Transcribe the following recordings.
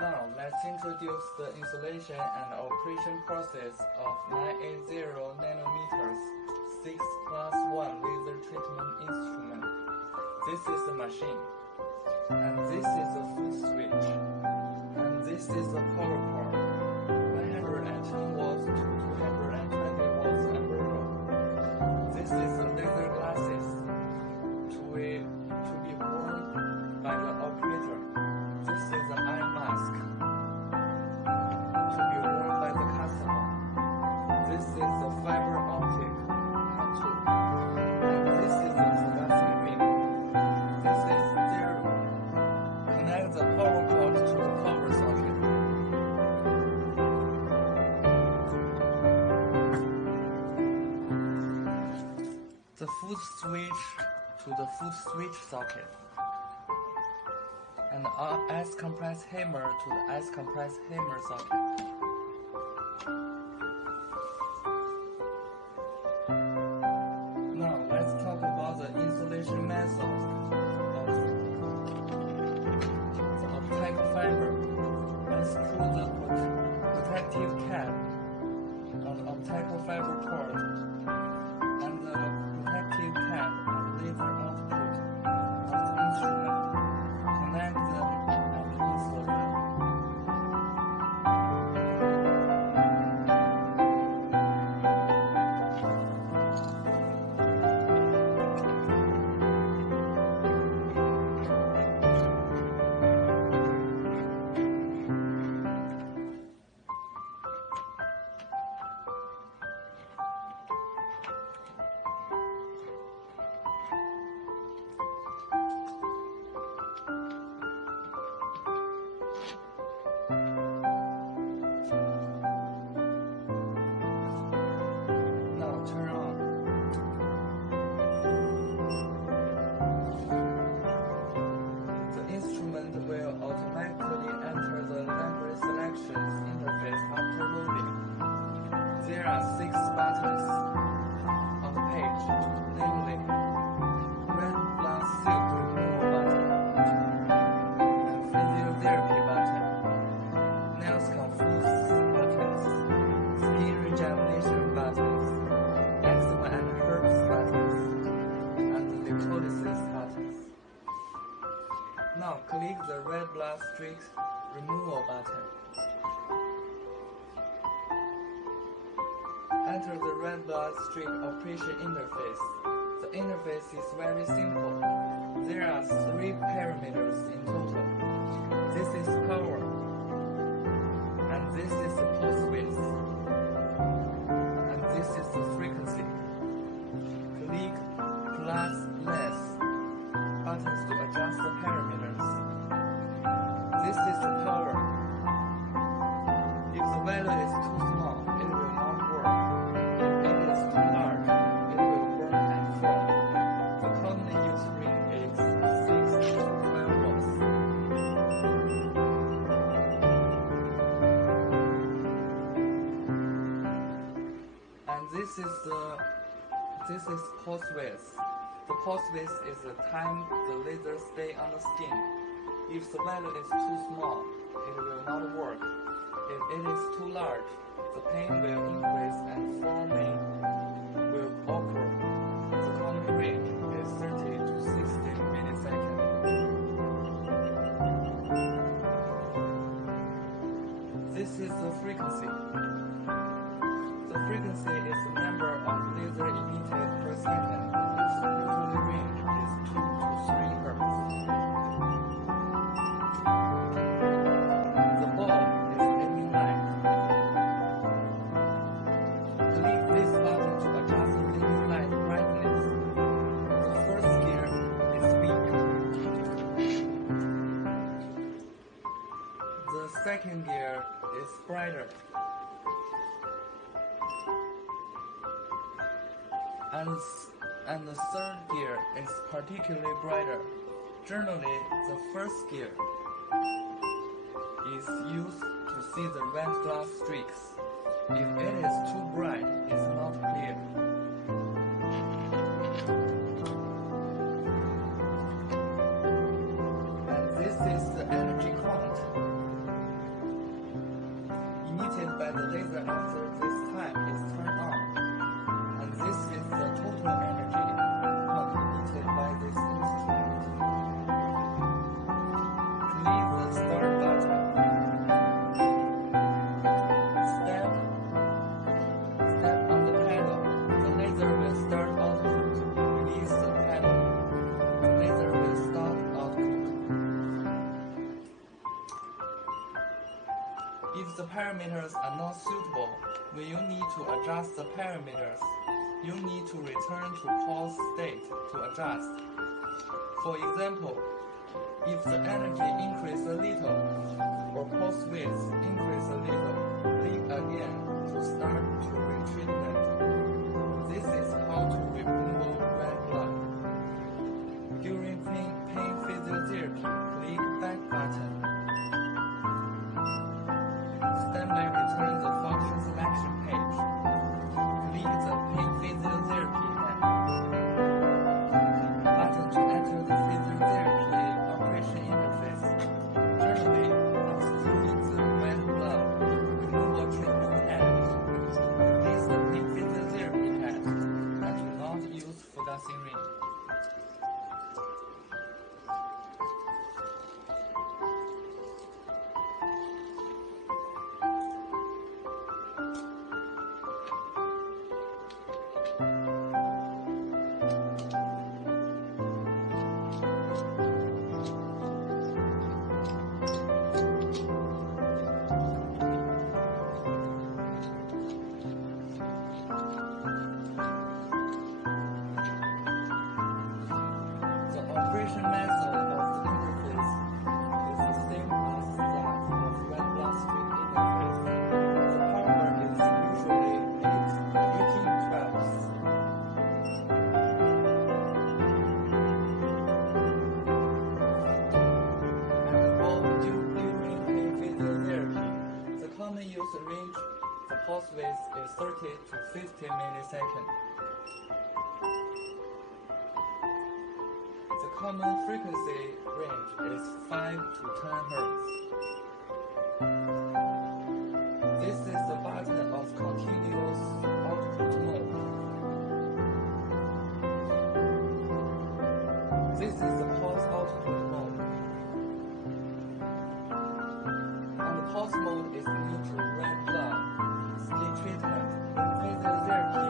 Now, let's introduce the installation and operation process of 980 nanometers 6+1 laser treatment instrument. This is the machine, and this is the foot switch, and this is the power cord, 110 watts to 220 watts ampere. This is the laser glasses to be worn by the operator. This is the eye mask to be worn by the customer. This is the fiber optic tube, and this is the production ring. This is stereo. Connect the power cord to the power socket. The foot switch to the foot switch socket, and the ice compress hammer to the ice compress hammer socket. Now let's talk about the installation method of the optical fiber. Unscrew the protective cap on the optical fiber cord and the protective cap on the laser output of the instrument. Connect them and install them. Will automatically enter the library selections interface after loading. There are 6 buttons on the page, namely red blood cell removal button, and physiotherapy button, nails confuse buttons, skin regeneration buttons, eczema and herpes buttons, and lipolysis buttons. Now click the red blood streak removal button. Enter the red blood streak operation interface. The interface is very simple. There are 3 parameters in total. This is power, and this is the pulse width, and this is the frequency. Click plus less buttons to adjust the parameters. This is the power. If the value is too small, it will not work. If it is too large, it will burn and fall. The commonly used ring is 6 to 12 volts. And this is pulse width. The pulse width is the time the laser stays on the skin. If the value is too small, it will not work. If it is too large, the pain will increase and foaming will occur. The common range is 30 to 60 milliseconds. This is the frequency. The frequency is the number of laser emitted per second. Usually range is 2 to 3 Hz. The bulb is aiming light. Click this button to adjust the aiming light brightness. The first gear is weak. The second gear is brighter. And the third gear is particularly brighter. Generally, the first gear is used to see the red glass streaks. If it is too bright, it's not clear. And this is the energy count. Click the Start button. Step on the pedal. The laser will start output. Release the pedal. The laser will stop output. If the parameters are not suitable, when you need to adjust the parameters, you need to return to pause state to adjust. For example, if the energy increases a little or pulse width increases a little, click again to start to retreatment. This is how to remove red blood. During pain physiotherapy, click back button. Standby returns the function selection page. Click the pain physiotherapy hand. Button to enter the physiotherapy operation interface. Generally, exclude the red blood removal treatment pad. Release the pain physiotherapy pad and do not use focusing ring. Operation method of the interface is the same as that of red blood stream interface. The power is usually 1812. And evolved during pain physiotherapy. The common use range for pulse width is 30 to 50 milliseconds. The common frequency range is 5 to 10 Hz. This is the button of continuous output mode. This is the pulse output mode. And the pulse mode is neutral red blood, skin treatment, physiotherapy,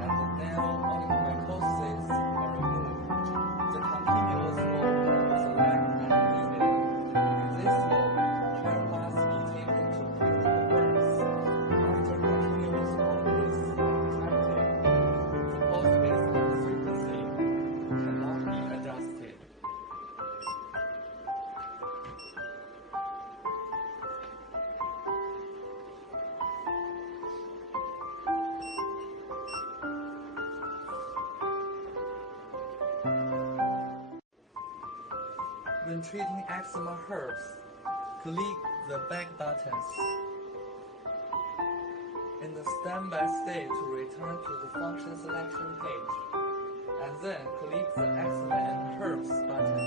and neoonychomycosis are removed. The continuous mode is selected and needed. In this mode, care must be taken to cure the burns. After continuous mode is active, the pulse width and frequency cannot be adjusted. When treating eczema herpes, click the back buttons. In the standby state to return to the function selection page, and then click the eczema and herpes button.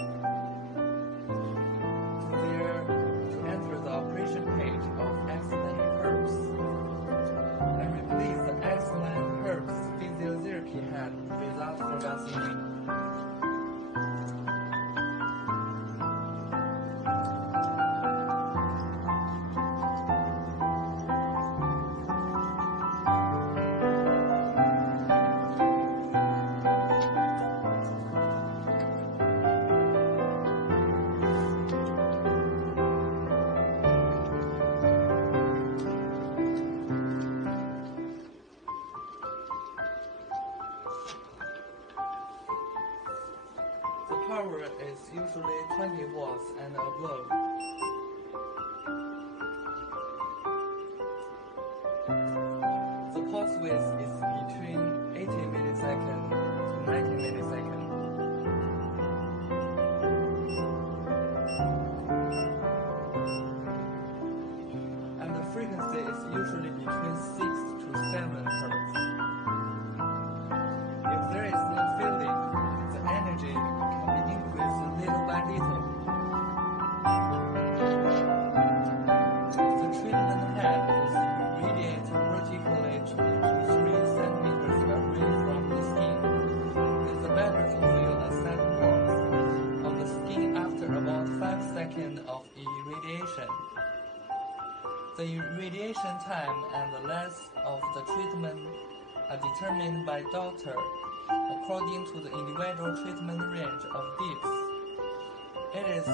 To enter the operation page of eczema and herpes, and replace the eczema and herpes physiotherapy hand without focusing ring. The power is usually 20 watts and above. The pulse width is between 80 milliseconds to 90 milliseconds. And the frequency is usually between 6 to 7 Hz. If there is no feeling, the energy can be increased little by little. The treatment head is radiated vertically 2 to 3 radiation. The radiation time and the length of the treatment are determined by doctor according to the individual treatment range of dips. It is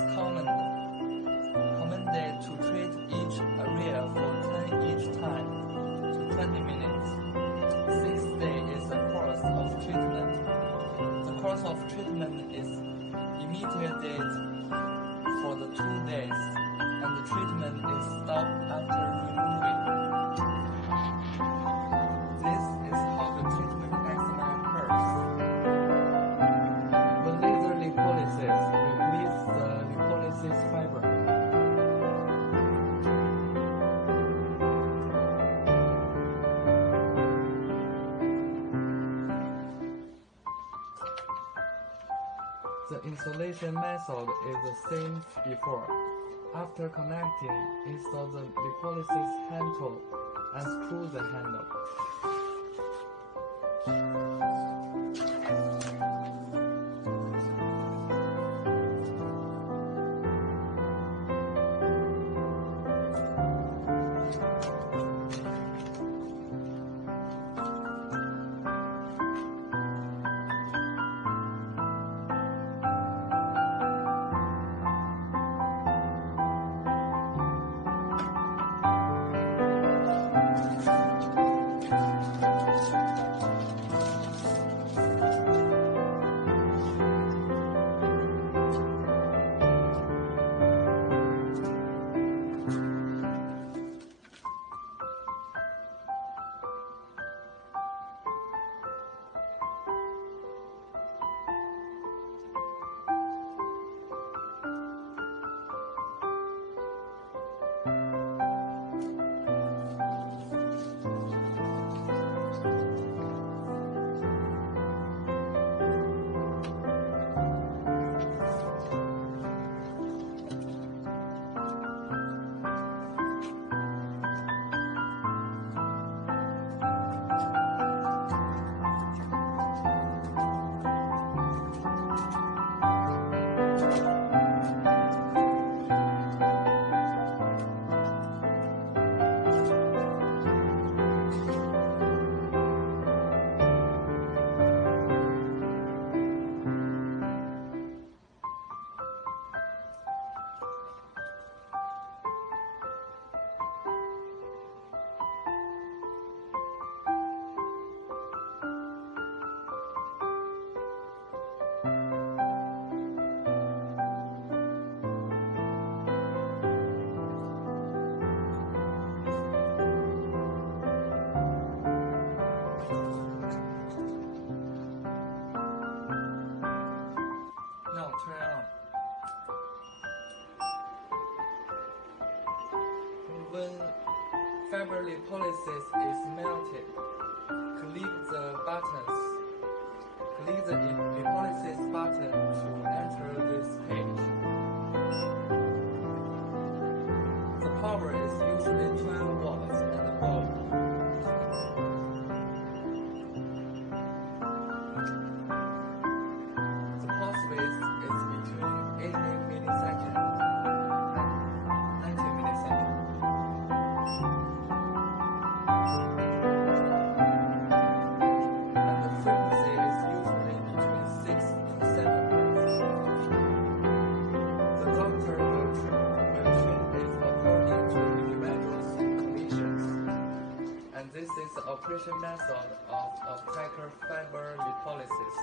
recommended to treat each area for 10 each time to 20 minutes. 6 days is the course of treatment. The course of treatment is immediate for the 2 days, and the treatment is stopped after removing. This is how the treatment eczema occurs. The laser lipolysis replaces the lipolysis fiber. The installation method is the same before. After connecting, install the lipolysis handle and screw the handle. When fiber lipolysis is melted, click the buttons. Click the lipolysis button to enter this page. The power is usually 12 watts and above. The pulse rate is between 80 milliseconds and 90 milliseconds. And the frequency is usually between 6 to 7 hertz. The doctor will treat this according to individual's conditions. And this is the operation method of optical fiber lipolysis.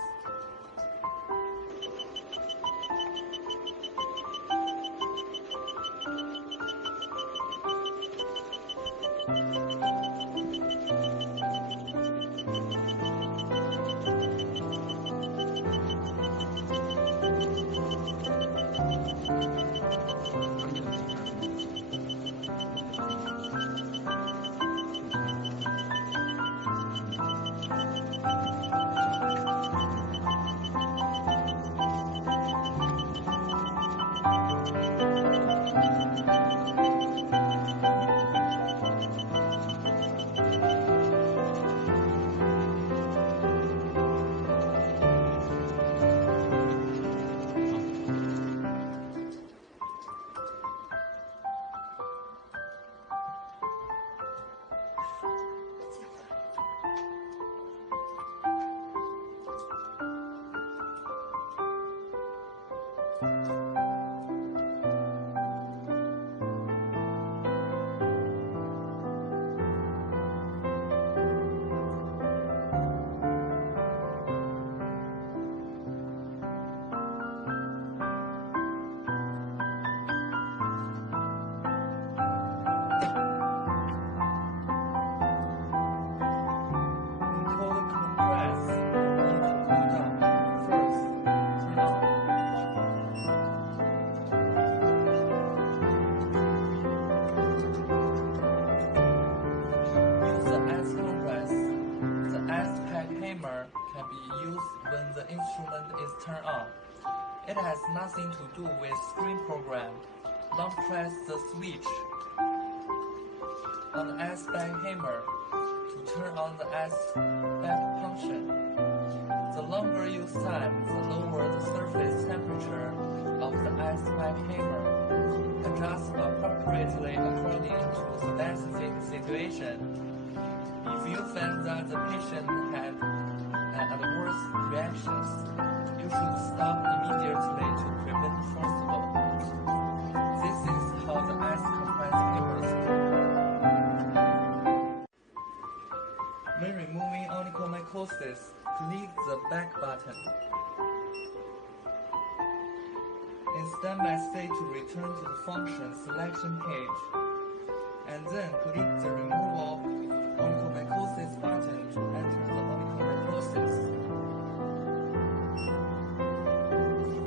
It has nothing to do with screen program. Don't press the switch on the ice bag hammer to turn on the ice bag function. The longer use time, the lower the surface temperature of the ice bag hammer. Adjust appropriately according to the specific situation. If you find that the patient had an adverse reaction, you should stop immediately to prevent frostbite. This is how the ice compress hammers work. When removing onychomycosis, click the back button. In standby state to return to the function selection page, and then click the removal onychomycosis button to enter the onychomycosis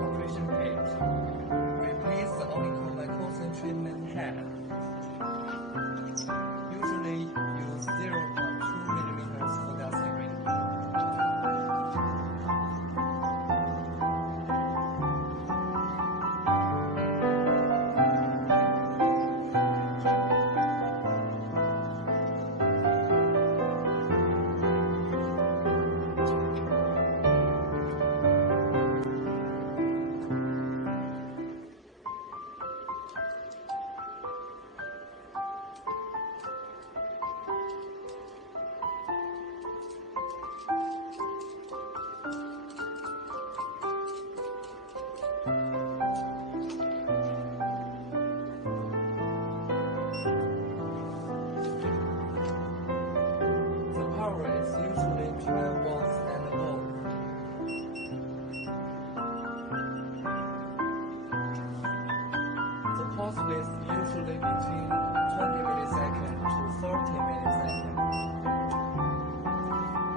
operation page. Replace the onychomycosis treatment head. Usually use 0.2 mm fluoxetine. With usually between 20 milliseconds to 40 milliseconds,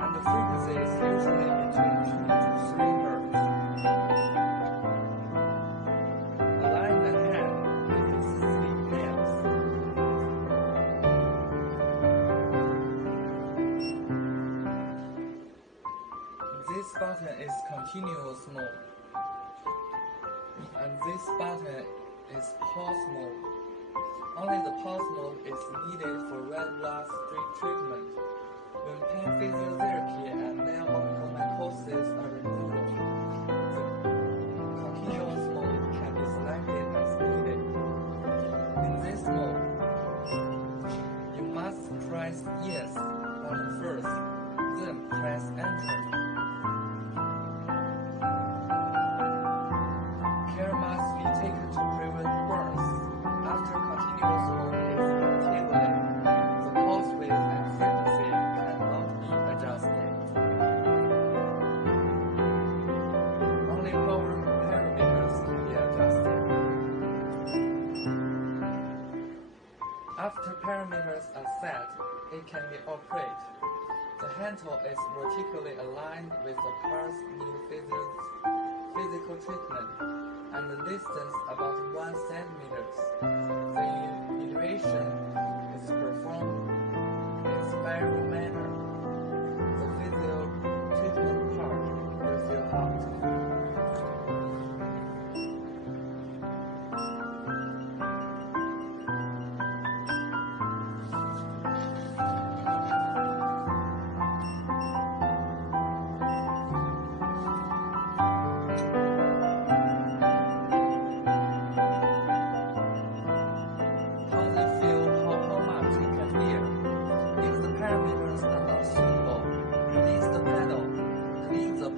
and the frequency is usually between 2 to 3 Hz. Align the hand with the sleep nails. This button is continuous mode, and this button is pulse mode. Only the pulse mode is needed for red blood treatment. When pain physiotherapy and nail onychomycosis are removed, the continuous mode can be selected as needed. In this mode, you must press Yes button first, then press Enter. Care must be taken to prevent burns. After continuous mode is activated, the pulse width and frequency cannot be adjusted. Only power parameters can be adjusted. After parameters are set, it can be operated. The handle is vertically aligned with the parts need physical treatment, and the distance about 1 cm. The iteration is performed in spiral manner. The physio treatment part will feel hot.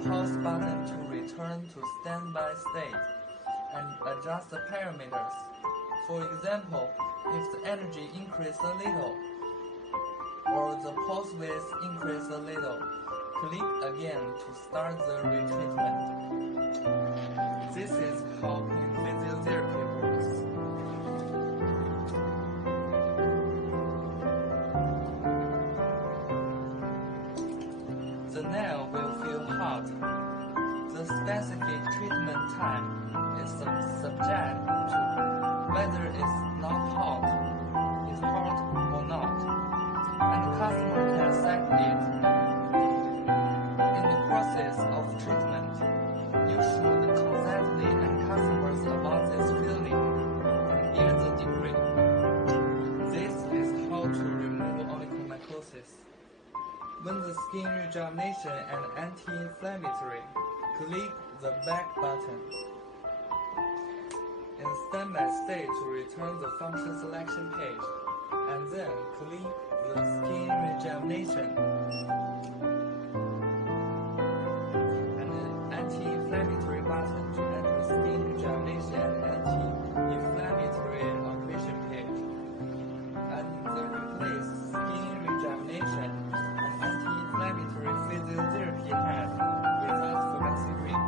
Pause button to return to standby state and adjust the parameters. For example, if the energy increases a little or the pulse width increases a little, click again to start the retreatment. This is how pain physiotherapy works. The nail will feel hot. The specific treatment time is subject to whether it's not hot, is hot or not, and the customer can set it. In the process of treatment, you should constantly rejuvenation and anti-inflammatory. Click the back button. And stand by state to return the function selection page. And then click the skin rejuvenation and the anti-inflammatory button to enter skin rejuvenation and anti-inflammatory operation page. And then replace skin rejuvenation and anti-inflammatory physiotherapy head without fluorescent green.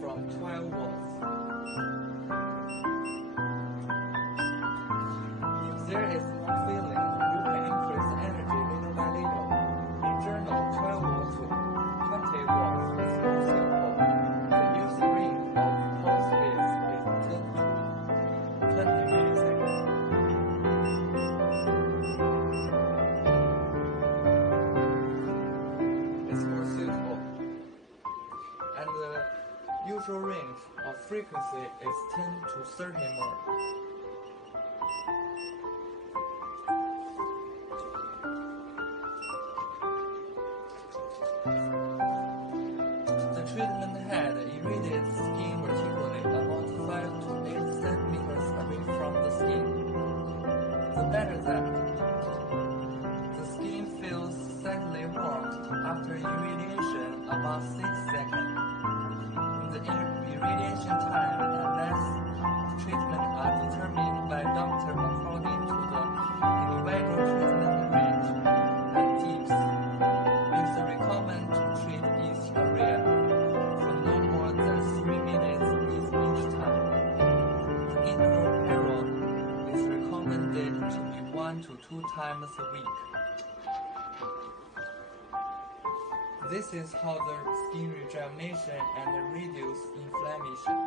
From 12 volts. If there is more feeling, you can increase energy little by little. In general, 12 volts to 20 volts is more suitable. The use ring of pulse width is 10 to 20 milliseconds. It's more suitable. And the usual range of frequency is 10 to 30 more. The treatment head irradiates skin vertically about 5 to 8 centimeters away from the skin. The better that, the skin feels slightly warm after irradiation about 6 seconds. The irradiation time and length treatment are determined by doctor according to the individual treatment range and tips. It's recommended to treat each area for no more than 3 minutes each time. The interval period is recommended to be 1 to 2 times a week. This is how the skin rejuvenation and reduce inflammation.